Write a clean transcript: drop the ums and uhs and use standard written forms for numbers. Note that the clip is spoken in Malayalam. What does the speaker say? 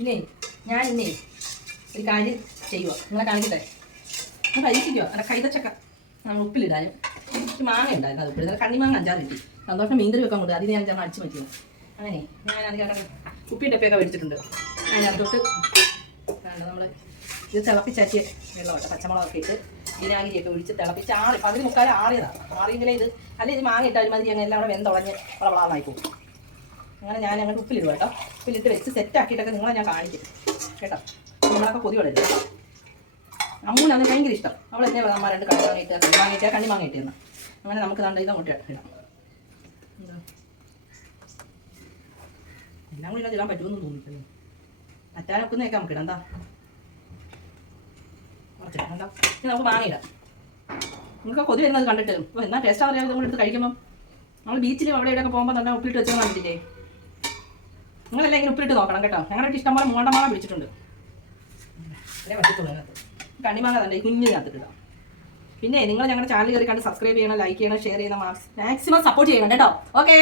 ഇല്ലേ ഞാൻ ഇന്നേ ഒരു കാര്യം ചെയ്യുക, നിങ്ങളെ കാണിക്കട്ടെ. ഞാൻ പരീക്ഷിക്കുക. അല്ല കൈതച്ചക്ക ഉപ്പിലിടാനും മാങ്ങ ഉണ്ടായിരുന്നു. അത് ഉപ്പിലിടാൻ കണ്ണിമാങ്ങ 5-6 കിട്ടി. സന്തോഷം മീൻകറി വെക്കാൻ കൊണ്ട് അതിന് ഞാൻ ചേർന്ന് അടിച്ചു പറ്റിയത്. അങ്ങനെ ഞാൻ അതിനകത്ത് ഉപ്പിൻ്റെപ്പൊക്കെ മേടിച്ചിട്ടുണ്ട്. അതിനകത്തോട്ട് നമ്മൾ ഇത് തിളപ്പിച്ചാറ്റിയ വെള്ളമാണ്. പച്ചമുളകൊക്കെ ഇട്ട് വിനാഗിരിയൊക്കെ ഒഴിച്ച് തിളപ്പിച്ച് ആറി 11:45 ആറിയതാണ്. ആറിയെങ്കിലേ ഇത് അല്ലെ ഇത് മാങ്ങ ഇട്ട് ഒരുമാതിരി അങ്ങനെ എല്ലാം കൂടെ വെന്തുളഞ്ഞ് വളവളാന്നായി പോകും. അങ്ങനെ ഞാൻ അങ്ങോട്ട് ഉപ്പിലിടുക കേട്ടോ. ഉപ്പിലിട്ട് വെച്ച് സെറ്റാക്കിയിട്ടൊക്കെ നിങ്ങളെ ഞാൻ കാണിക്കും കേട്ടോ. നിങ്ങളൊക്കെ കൊതിയോടല്ലേ. അമ്മൂനാണ് ഭയങ്കര ഇഷ്ടം. അവൾ എന്നെ അമ്മ 2 കണ്ണിമാങ്ങ ഇട്ടിരുന്നു. അങ്ങനെ നമുക്ക് ഇത് അങ്ങോട്ട് ഇടാം. എന്താ എല്ലാം കൂടി ഇടാൻ പറ്റുമെന്ന് തോന്നിയിട്ടല്ലോ. അറ്റാനൊക്കുന്നതൊക്കെ നമുക്ക് ഇടാം. എന്താ എന്താ നമുക്ക് മാങ്ങയിടാം. നിങ്ങൾക്ക് കൊതി വരുന്നത് കണ്ടിട്ട് അപ്പോൾ എന്നാ ടേസ്റ്റ് അറിയാതെ നമ്മൾ എടുത്ത് കഴിക്കുമ്പം നമ്മൾ ബീച്ചിലും അവിടെ ഇവിടെയൊക്കെ പോകുമ്പോൾ തന്നെ ഉപ്പിലിട്ട് വെച്ചാൽ കണ്ടിട്ടില്ലേ. നിങ്ങളെല്ലാം ഇങ്ങനെ ഉപ്പിലിട്ട് നോക്കണം കേട്ടോ. ഞങ്ങളുടെ ഇഷ്ടംപോലെ മൂണ്ടമാങ്ങ പിടിച്ചിട്ടുണ്ട്. അതേ പറ്റത്തുള്ളൂ. അതിനകത്ത് കണ്ണിമാങ്ങ തന്നെ ഈ കുഞ്ഞിനകത്തിട്ടിടാം. പിന്നെ നിങ്ങൾ ഞങ്ങളുടെ ചാനൽ കയറി കണ്ട് സബ്സ്ക്രൈബ് ചെയ്യണം, ലൈക്ക് ചെയ്യണം, ഷെയർ ചെയ്യണം, മാക്സിമം സപ്പോർട്ട് ചെയ്യണം കേട്ടോ. ഓക്കെ.